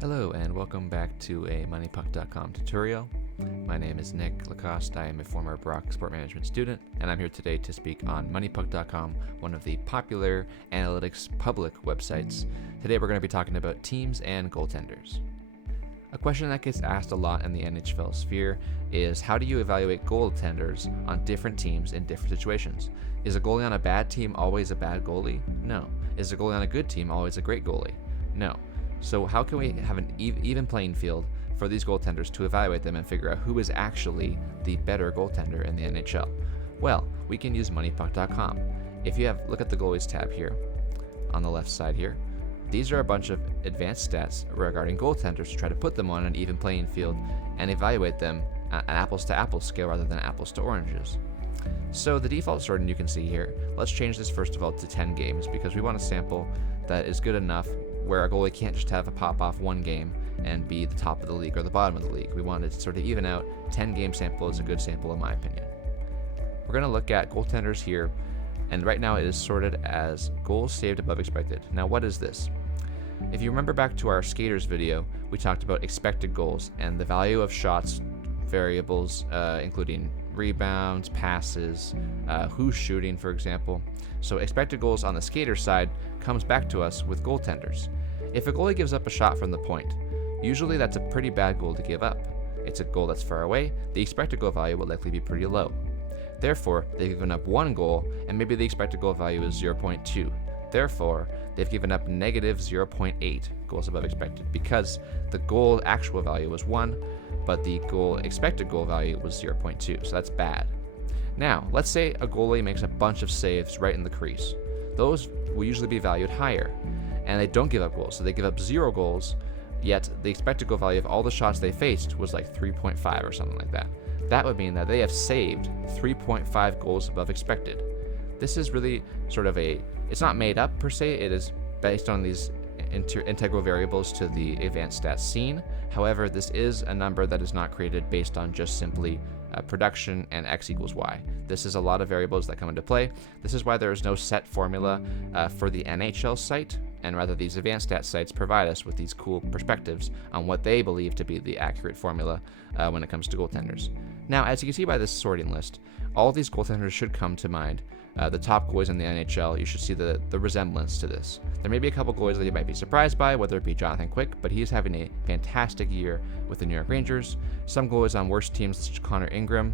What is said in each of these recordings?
Hello and welcome back to a MoneyPuck.com tutorial. My name is Nick Lacoste. I am a former Brock Sport Management student, and I'm here today to speak on MoneyPuck.com, one of the popular analytics public websites. Today we're going to be talking about teams and goaltenders. A question that gets asked a lot in the NHL sphere is, how do you evaluate goaltenders on different teams in different situations? Is a goalie on a bad team always a bad goalie? No. Is a goalie on a good team always a great goalie? No. So how can we have an even playing field for these goaltenders to evaluate them and figure out who is actually the better goaltender in the NHL? Well, we can use MoneyPuck.com. If you look at the goalies tab here on the left side here, these are a bunch of advanced stats regarding goaltenders to try to put them on an even playing field and evaluate them at an apples to apples scale rather than apples to oranges. So the default sorting you can see here, let's change this first of all to 10 games because we want a sample that is good enough where a goalie can't just have a pop off one game and be the top of the league or the bottom of the league. We want it to sort of even out. 10 game sample is a good sample in my opinion. We're going to look at goaltenders here, and right now it is sorted as goals saved above expected. Now what is this? If you remember back to our skaters video, we talked about expected goals and the value of shots variables, including rebounds, passes, who's shooting, for example. So expected goals on the skater side comes back to us with goaltenders. If a goalie gives up a shot from the point, usually that's a pretty bad goal to give up. It's a goal that's far away, the expected goal value will likely be pretty low. Therefore, they've given up one goal, and maybe the expected goal value is 0.2. Therefore, they've given up negative 0.8 goals above expected because the goal actual value was 1, but the expected goal value was 0.2, so that's bad. Now, let's say a goalie makes a bunch of saves right in the crease. Those will usually be valued higher, and they don't give up goals, so they give up 0 goals, yet the expected goal value of all the shots they faced was like 3.5 or something like that. That would mean that they have saved 3.5 goals above expected. This is really sort of it's not made up per se, it is based on these integral variables to the advanced stats scene. However, this is a number that is not created based on just simply production and x equals y. This is a lot of variables that come into play. This is why there is no set formula for the NHL site, and rather these advanced stats sites provide us with these cool perspectives on what they believe to be the accurate formula when it comes to goaltenders. Now, as you can see by this sorting list, all of these goaltenders should come to mind. The top goalies in the NHL, you should see the resemblance to this. There may be a couple goalies that you might be surprised by, whether it be Jonathan Quick, but he's having a fantastic year with the New York Rangers. Some goalies on worse teams such as Connor Ingram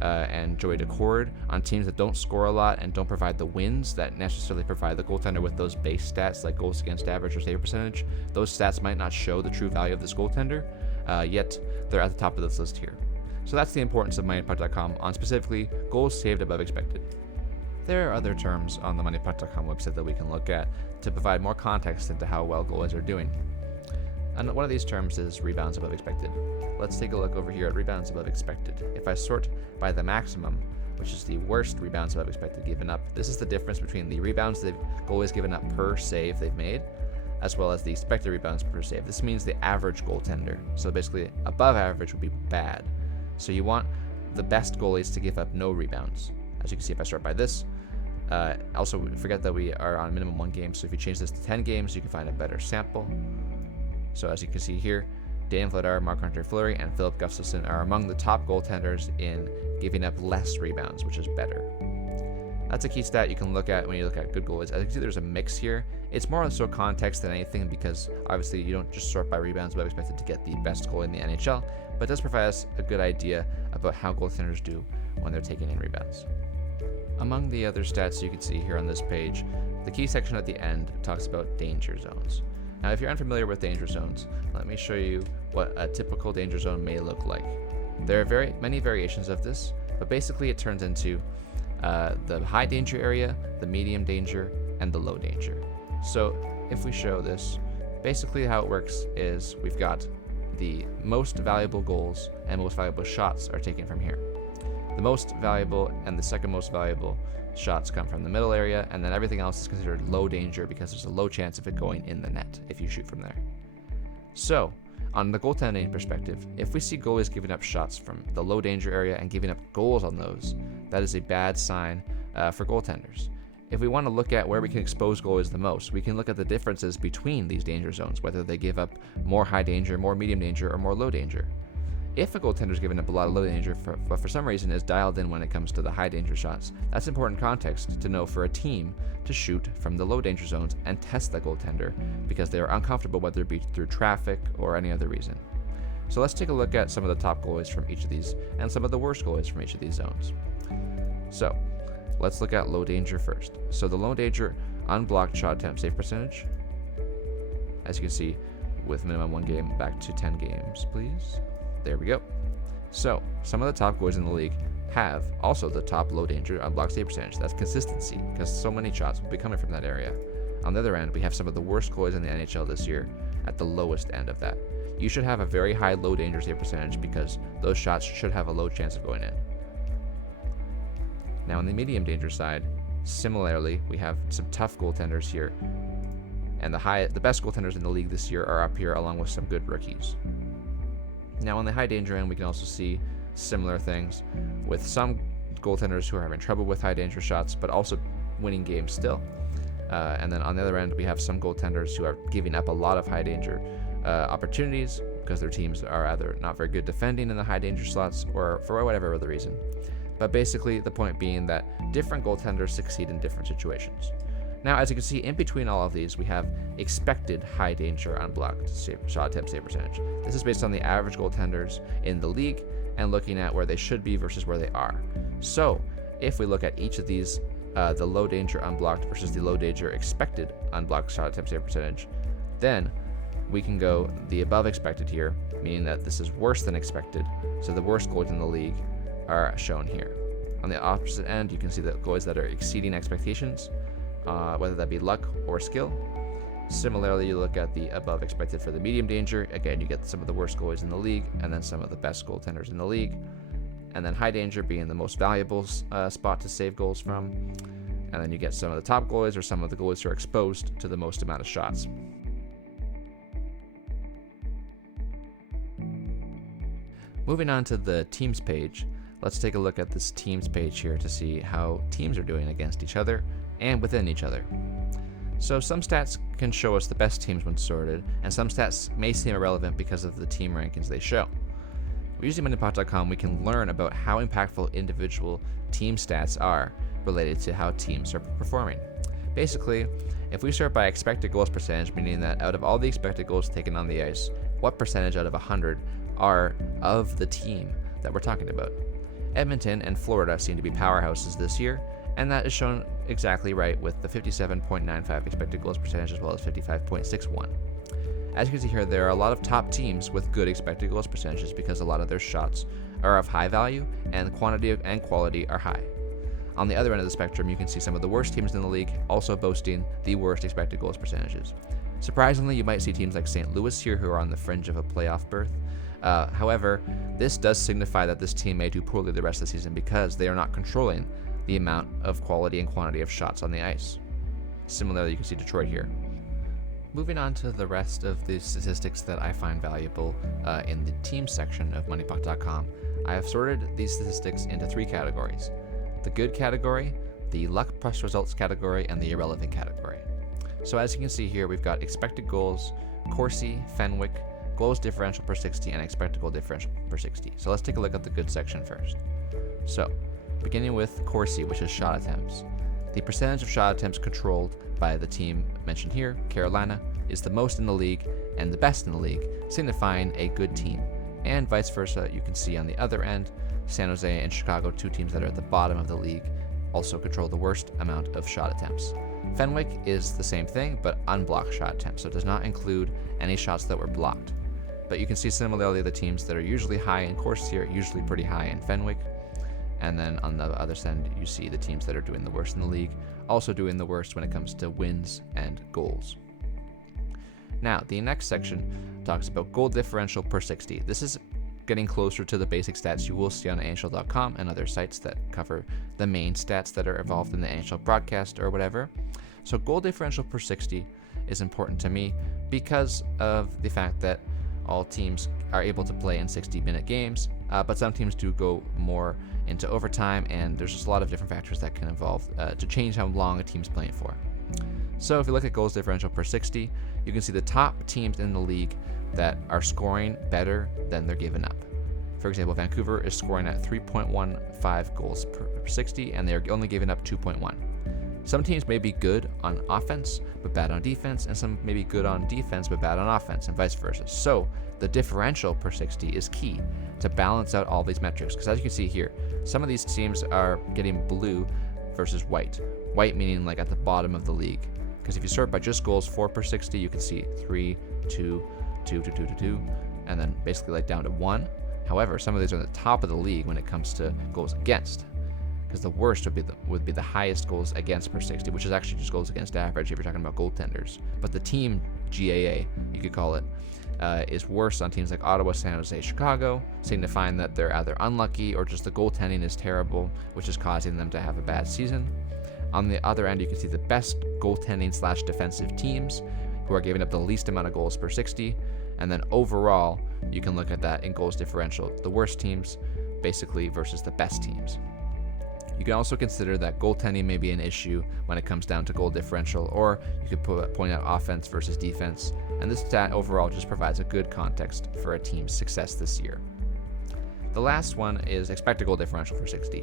and Joey Decord on teams that don't score a lot and don't provide the wins that necessarily provide the goaltender with those base stats like goals against average or save percentage. Those stats might not show the true value of this goaltender, yet they're at the top of this list here. So that's the importance of MoneyPuck.com on specifically goals saved above expected. There are other terms on the MoneyPuck.com website that we can look at to provide more context into how well goalies are doing. And one of these terms is rebounds above expected. Let's take a look over here at rebounds above expected. If I sort by the maximum, which is the worst rebounds above expected given up, this is the difference between the rebounds the goalie's given up per save they've made, as well as the expected rebounds per save. This means the average goaltender. So basically, above average would be bad. So you want the best goalies to give up no rebounds. As you can see, if I start by this, also forget that we are on minimum 1 game, so if you change this to 10 games, you can find a better sample. So as you can see here, Dan Vladar, Marc-Andre Fleury, and Philip Gustafsson are among the top goaltenders in giving up less rebounds, which is better. That's a key stat you can look at when you look at good goalies. As you can see, there's a mix here. It's more so context than anything because obviously you don't just sort by rebounds above expected to get the best goalie in the NHL, but it does provide us a good idea about how goaltenders do when they're taking in rebounds. Among the other stats you can see here on this page, the key section at the end talks about danger zones. Now, if you're unfamiliar with danger zones, let me show you what a typical danger zone may look like. There are many variations of this, but basically it turns into the high danger area, the medium danger, and the low danger. So if we show this, basically how it works is we've got the most valuable goals and most valuable shots are taken from here. The most valuable and the second most valuable shots come from the middle area, and then everything else is considered low danger because there's a low chance of it going in the net if you shoot from there. So, on the goaltending perspective, if we see goalies giving up shots from the low danger area and giving up goals on those, that is a bad sign for goaltenders. if we want to look at where we can expose goalies the most, we can look at the differences between these danger zones, whether they give up more high danger, more medium danger, or more low danger. If a goaltender is giving up a lot of low danger, but for some reason is dialed in when it comes to the high danger shots, that's important context to know for a team to shoot from the low danger zones and test the goaltender because they are uncomfortable, whether it be through traffic or any other reason. So let's take a look at some of the top goalies from each of these and some of the worst goalies from each of these zones. So let's look at low danger first. So the low danger unblocked shot attempt save percentage, as you can see, with minimum 1 game back to 10 games, please. There we go. So some of the top goalies in the league have also the top low danger unblocked save percentage. That's consistency, because so many shots will be coming from that area. On the other end, we have some of the worst goalies in the NHL this year at the lowest end of that. You should have a very high low danger save percentage because those shots should have a low chance of going in. Now on the medium danger side, similarly, we have some tough goaltenders here, and the best goaltenders in the league this year are up here along with some good rookies. Now on the high danger end, we can also see similar things with some goaltenders who are having trouble with high danger shots, but also winning games still. And then on the other end, we have some goaltenders who are giving up a lot of high danger opportunities because their teams are either not very good defending in the high danger slots or for whatever other reason. But basically, the point being that different goaltenders succeed in different situations. Now, as you can see, in between all of these, we have expected high danger unblocked shot attempt save percentage. This is based on the average goaltenders in the league and looking at where they should be versus where they are. So, if we look at each of these, the low danger unblocked versus the low danger expected unblocked shot attempt save percentage, then we can go the above expected here, meaning that this is worse than expected. So the worst goalies in the league are shown here. On the opposite end, you can see the goalies that are exceeding expectations, whether that be luck or skill. Similarly, you look at the above expected for the medium danger. Again, you get some of the worst goalies in the league and then some of the best goaltenders in the league. And then high danger being the most valuable spot to save goals from. And then you get some of the top goalies or some of the goalies who are exposed to the most amount of shots. Moving on to the teams page, let's take a look at this teams page here to see how teams are doing against each other and within each other. So some stats can show us the best teams when sorted, and some stats may seem irrelevant because of the team rankings they show. Using MoneyPuck.com, we can learn about how impactful individual team stats are related to how teams are performing. Basically, if we sort by expected goals percentage, meaning that out of all the expected goals taken on the ice, what percentage out of 100 are of the team that we're talking about? Edmonton and Florida seem to be powerhouses this year, and that is shown exactly right with the 57.95 expected goals percentage as well as 55.61. As you can see here, there are a lot of top teams with good expected goals percentages because a lot of their shots are of high value and quantity and quality are high. On the other end of the spectrum, you can see some of the worst teams in the league also boasting the worst expected goals percentages. Surprisingly, you might see teams like St. Louis here who are on the fringe of a playoff berth. However, this does signify that this team may do poorly the rest of the season because they are not controlling the amount of quality and quantity of shots on the ice. Similarly, you can see Detroit here. Moving on to the rest of the statistics that I find valuable in the team section of MoneyPuck.com, I have sorted these statistics into 3 categories: the good category, the luck plus results category, and the irrelevant category. So as you can see here, we've got expected goals, Corsi, Fenwick, goals differential per 60, and expected goal differential per 60. So let's take a look at the good section first. So, beginning with Corsi, which is shot attempts. The percentage of shot attempts controlled by the team mentioned here, Carolina, is the most in the league and the best in the league, signifying a good team. And vice versa, you can see on the other end, San Jose and Chicago, 2 teams that are at the bottom of the league, also control the worst amount of shot attempts. Fenwick is the same thing, but unblocked shot attempts, so it does not include any shots that were blocked. But you can see similarly the teams that are usually high in Corsi are usually pretty high in Fenwick. And then on the other side, you see the teams that are doing the worst in the league, also doing the worst when it comes to wins and goals. Now, the next section talks about goal differential per 60. This is getting closer to the basic stats you will see on NHL.com and other sites that cover the main stats that are involved in the NHL broadcast or whatever. So goal differential per 60 is important to me because of the fact that all teams are able to play in 60-minute games, but some teams do go more into overtime, and there's just a lot of different factors that can involve to change how long a team's playing for. So if you look at goals differential per 60, you can see the top teams in the league that are scoring better than they're giving up. For example, Vancouver is scoring at 3.15 goals per 60, and they're only giving up 2.1. Some teams may be good on offense, but bad on defense, and some may be good on defense, but bad on offense, and vice versa. So the differential per 60 is key to balance out all these metrics, because as you can see here, some of these teams are getting blue versus white. White meaning like at the bottom of the league. Because if you sort by just goals for per 60, you can see 3, 2, 2, 2, 2, 2, 2, and then basically like down to 1. However, some of these are at the top of the league when it comes to goals against, because the worst would be the highest goals against per 60, which is actually just goals against average if you're talking about goaltenders. But the team GAA, you could call it, is worse on teams like Ottawa, San Jose, Chicago, signifying that they're either unlucky or just the goaltending is terrible, which is causing them to have a bad season. On the other end, you can see the best goaltending/defensive teams who are giving up the least amount of goals per 60. And then overall, you can look at that in goals differential, the worst teams basically versus the best teams. You can also consider that goaltending may be an issue when it comes down to goal differential, or you could point out offense versus defense. And this stat overall just provides a good context for a team's success this year. The last one is expected goal differential for 60,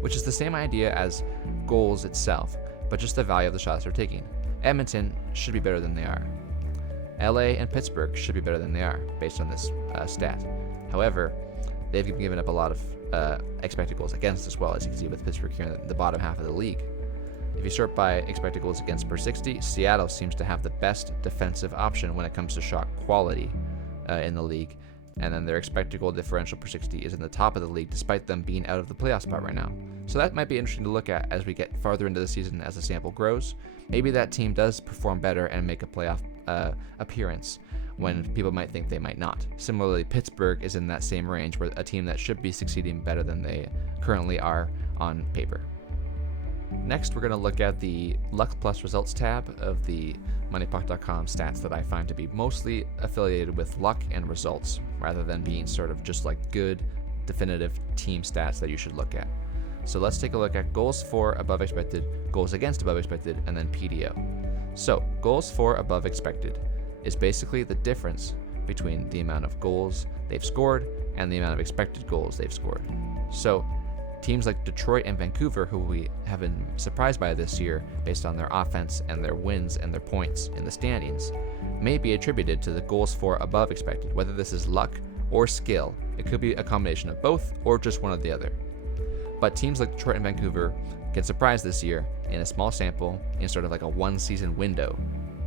which is the same idea as goals itself, but just the value of the shots they're taking. Edmonton should be better than they are. LA and Pittsburgh should be better than they are, based on this stat. However, they've given up a lot of expected goals against as well, as you can see with Pittsburgh here in the bottom half of the league. If you sort by expected goals against per 60, Seattle seems to have the best defensive option when it comes to shot quality in the league. And then their expected goal differential per 60 is in the top of the league, despite them being out of the playoff spot right now. So that might be interesting to look at as we get farther into the season as the sample grows. Maybe that team does perform better and make a playoff appearance when people might think they might not. Similarly, Pittsburgh is in that same range, where a team that should be succeeding better than they currently are on paper. Next, we're going to look at the Luck Plus Results tab of the MoneyPuck.com stats that I find to be mostly affiliated with luck and results, rather than being sort of just like good, definitive team stats that you should look at. So let's take a look at goals for above expected, goals against above expected, and then PDO. So goals for above expected is basically the difference between the amount of goals they've scored and the amount of expected goals they've scored. So teams like Detroit and Vancouver, who we have been surprised by this year based on their offense and their wins and their points in the standings, may be attributed to the goals for above expected, whether this is luck or skill. It could be a combination of both or just one or the other. But teams like Detroit and Vancouver can surprise this year in a small sample in sort of like a one-season window.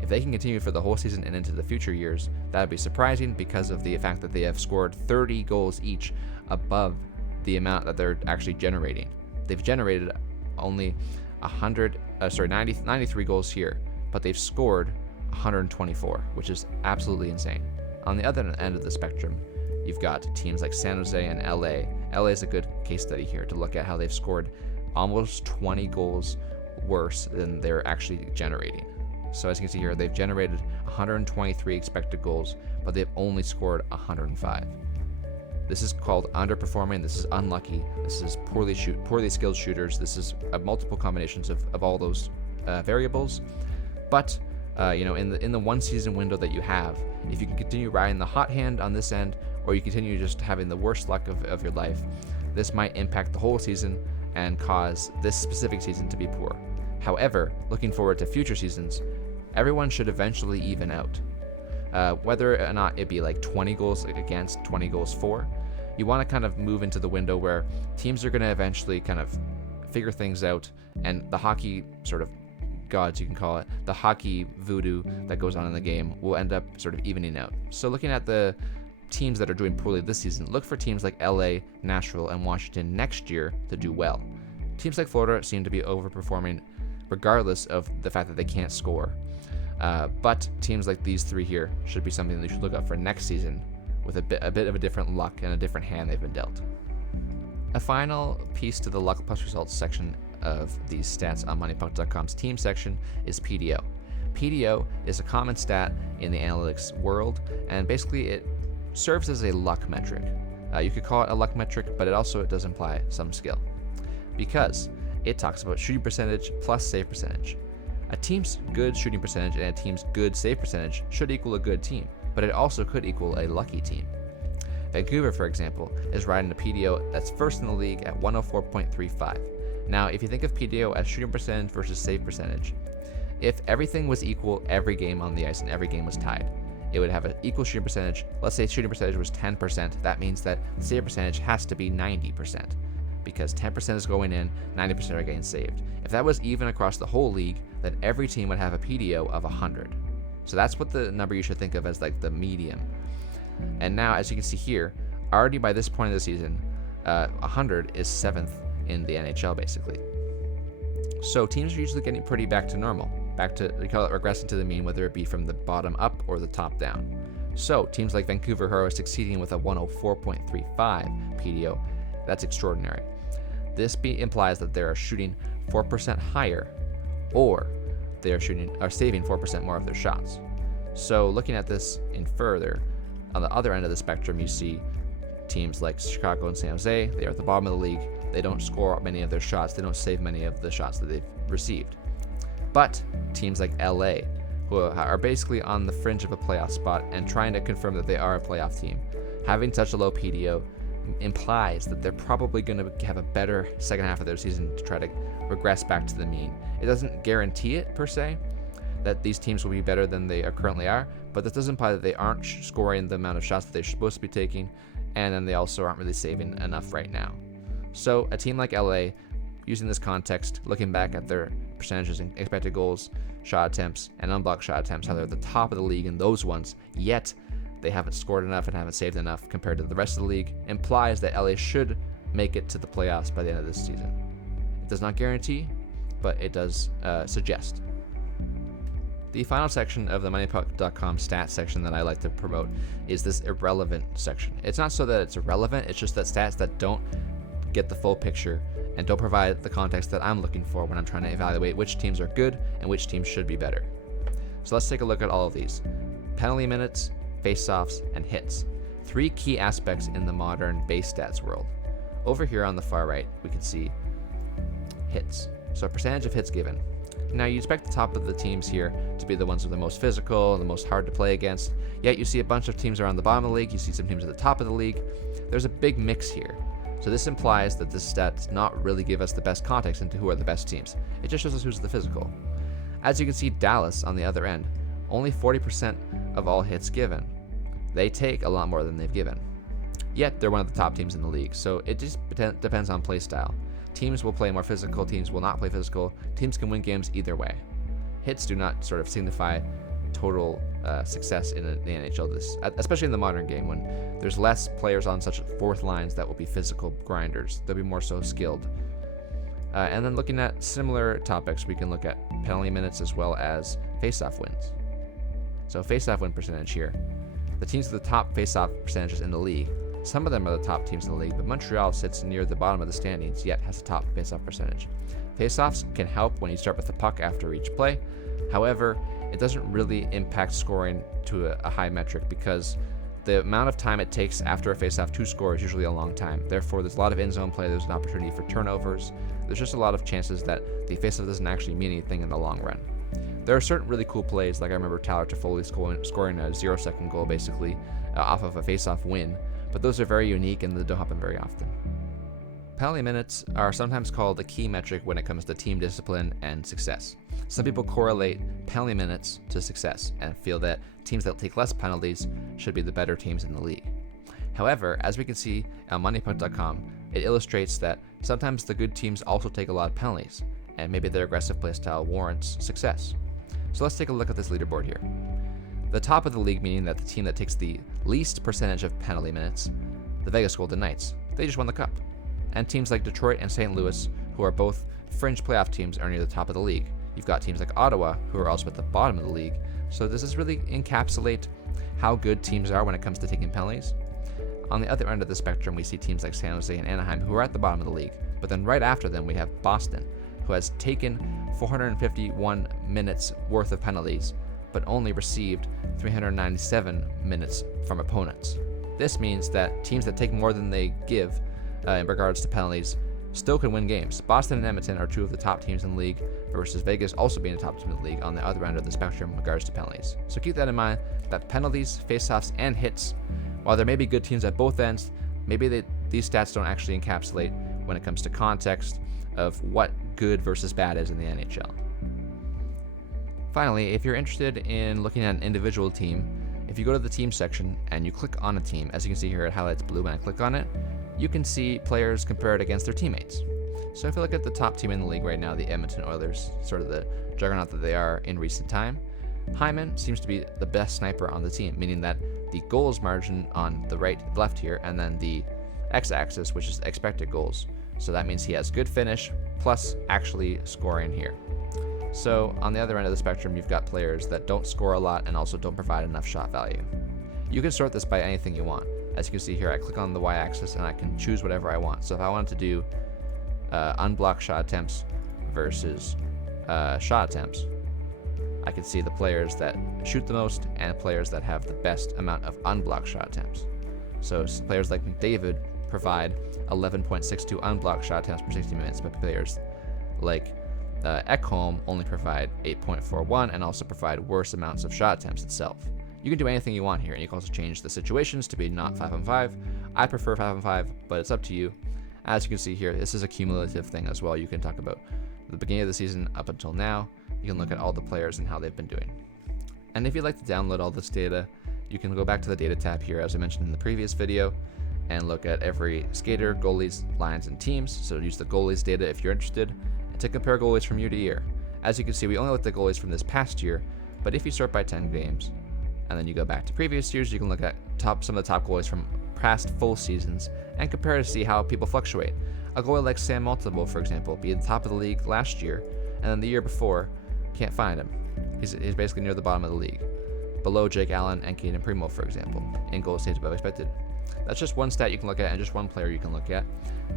If they can continue for the whole season and into the future years, that would be surprising because of the fact that they have scored 30 goals each above the amount that they're actually generating. They've generated only 93 goals here, but they've scored 124, which is absolutely insane. On the other end of the spectrum, you've got teams like San Jose and LA. LA is a good case study here to look at how they've scored almost 20 goals worse than they're actually generating. So as you can see here, they've generated 123 expected goals, but they've only scored 105. This is called underperforming. This is unlucky. This is poorly skilled shooters. This is multiple combinations of all those variables. But in the one season window that you have, if you can continue riding the hot hand on this end, or you continue just having the worst luck of your life, this might impact the whole season and cause this specific season to be poor. However, looking forward to future seasons, everyone should eventually even out. Whether or not it be like 20 goals against, 20 goals for, you want to kind of move into the window where teams are going to eventually kind of figure things out, and the hockey sort of gods, you can call it, the hockey voodoo that goes on in the game will end up sort of evening out. So looking at the teams that are doing poorly this season, look for teams like LA, Nashville, and Washington next year to do well. Teams like Florida seem to be overperforming regardless of the fact that they can't score. But teams like these three here should be something that you should look out for next season with a bit of a different luck and a different hand they've been dealt. A final piece to the Luck Plus Results section of these stats on MoneyPuck.com's team section is PDO. PDO is a common stat in the analytics world, and basically it serves as a luck metric. You could call it a luck metric, but it does imply some skill, because it talks about shooting percentage plus save percentage. A team's good shooting percentage and a team's good save percentage should equal a good team, but it also could equal a lucky team. Vancouver, for example, is riding a PDO that's first in the league at 104.35. Now, if you think of PDO as shooting percentage versus save percentage, if everything was equal every game on the ice and every game was tied, it would have an equal shooting percentage. Let's say shooting percentage was 10%. That means that the save percentage has to be 90%, because 10% is going in, 90% are getting saved. If that was even across the whole league, then every team would have a PDO of 100. So that's what the number you should think of as like the median. And now, as you can see here, already by this point of the season, 100 is 7th in the NHL basically. So teams are usually getting pretty back to normal. We call it regressing to the mean, whether it be from the bottom up or the top down. So teams like Vancouver, who are succeeding with a 104.35 PDO, that's extraordinary. This implies that they are shooting 4% higher, or they are saving 4% more of their shots. So looking at this in further, on the other end of the spectrum, you see teams like Chicago and San Jose. They are at the bottom of the league. They don't score many of their shots. They don't save many of the shots that they've received. But teams like LA, who are basically on the fringe of a playoff spot and trying to confirm that they are a playoff team, having such a low PDO implies that they're probably going to have a better second half of their season to try to regress back to the mean. It doesn't guarantee it per se that these teams will be better than they currently are, but this does imply that they aren't scoring the amount of shots that they're supposed to be taking, and then they also aren't really saving enough right now. So a team like LA, using this context, looking back at their percentages and expected goals, shot attempts, and unblocked shot attempts, how they're at the top of the league in those ones, yet they haven't scored enough and haven't saved enough compared to the rest of the league, implies that LA should make it to the playoffs by the end of this season. It does not guarantee, but it does suggest. The final section of the MoneyPuck.com stats section that I like to promote is this irrelevant section. It's not so that it's irrelevant, it's just that stats that don't get the full picture and don't provide the context that I'm looking for when I'm trying to evaluate which teams are good and which teams should be better. So let's take a look at all of these. Penalty minutes, face-offs, and hits. 3 key aspects in the modern base stats world. Over here on the far right, we can see hits. So percentage of hits given. Now you expect the top of the teams here to be the ones that are the most physical, the most hard to play against, yet you see a bunch of teams around the bottom of the league, you see some teams at the top of the league. There's a big mix here. So this implies that this stat does not really give us the best context into who are the best teams. It just shows us who's the physical. As you can see, Dallas on the other end, only 40% of all hits given. They take a lot more than they've given. Yet they're one of the top teams in the league, so it just depends on play style. Teams will play more physical, teams will not play physical. Teams can win games either way. Hits do not sort of signify total success in the NHL, especially in the modern game when there's less players on such fourth lines that will be physical grinders. They'll be more so skilled. And then looking at similar topics, we can look at penalty minutes as well as face-off wins. So face-off win percentage here. The teams with the top face-off percentages in the league, some of them are the top teams in the league, but Montreal sits near the bottom of the standings, yet has a top face-off percentage. Face-offs can help when you start with the puck after each play. However, it doesn't really impact scoring to a high metric because the amount of time it takes after a face-off to score is usually a long time. Therefore, there's a lot of in-zone play, there's an opportunity for turnovers. There's just a lot of chances that the face-off doesn't actually mean anything in the long run. There are certain really cool plays, like I remember Tyler Toffoli scoring a 0-second goal basically off of a face-off win, but those are very unique and they don't happen very often. Penalty minutes are sometimes called a key metric when it comes to team discipline and success. Some people correlate penalty minutes to success and feel that teams that take less penalties should be the better teams in the league. However, as we can see on MoneyPuck.com, it illustrates that sometimes the good teams also take a lot of penalties, and maybe their aggressive play style warrants success. So let's take a look at this leaderboard here. The top of the league, meaning that the team that takes the least percentage of penalty minutes, the Vegas Golden Knights, they just won the cup. And teams like Detroit and St. Louis, who are both fringe playoff teams, are near the top of the league. You've got teams like Ottawa, who are also at the bottom of the league. So does this really encapsulate how good teams are when it comes to taking penalties? On the other end of the spectrum, we see teams like San Jose and Anaheim, who are at the bottom of the league. But then right after them, we have Boston, who has taken 451 minutes worth of penalties, but only received 397 minutes from opponents. This means that teams that take more than they give in regards to penalties still can win games. Boston and Edmonton are two of the top teams in the league, versus Vegas also being a top team in the league on the other end of the spectrum in regards to penalties. So keep that in mind, that penalties, faceoffs, and hits, while there may be good teams at both ends, maybe these stats don't actually encapsulate when it comes to context of what good versus bad is in the NHL. Finally, if you're interested in looking at an individual team, if you go to the team section and you click on a team, as you can see here, it highlights blue when I click on it, you can see players compared against their teammates. So if you look at the top team in the league right now, the Edmonton Oilers, sort of the juggernaut that they are in recent time, Hyman seems to be the best sniper on the team, meaning that the goals margin on the left here, and then the x-axis, which is expected goals. So that means he has good finish plus actually scoring here. So on the other end of the spectrum, you've got players that don't score a lot and also don't provide enough shot value. You can sort this by anything you want. As you can see here, I click on the y-axis and I can choose whatever I want. So if I wanted to do unblocked shot attempts versus shot attempts, I can see the players that shoot the most and players that have the best amount of unblocked shot attempts. So players like McDavid provide 11.62 unblocked shot attempts per 60 minutes, but players like Ekholm only provide 8.41 and also provide worse amounts of shot attempts itself. You can do anything you want here, and you can also change the situations to be not 5-on-5. I prefer 5-on-5, but it's up to you. As you can see here, this is a cumulative thing as well. You can talk about the beginning of the season up until now. You can look at all the players and how they've been doing. And if you'd like to download all this data, you can go back to the data tab here, as I mentioned in the previous video, and look at every skater, goalies, lines, and teams. So use the goalies data if you're interested, and to compare goalies from year to year. As you can see, we only looked at goalies from this past year, but if you sort by 10 games, and then you go back to previous years, you can look at some of the top goalies from past full seasons and compare to see how people fluctuate. A goalie like Sam Multiple, for example, be at the top of the league last year, and then the year before, can't find him. He's basically near the bottom of the league, below Jake Allen and Caden Primo, for example, in goal saves above expected. That's just one stat you can look at and just one player you can look at.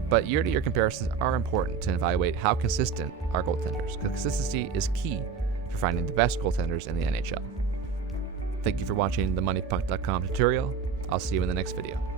But year-to-year comparisons are important to evaluate how consistent are goaltenders, because consistency is key for finding the best goaltenders in the NHL. Thank you for watching the MoneyPuck.com tutorial. I'll see you in the next video.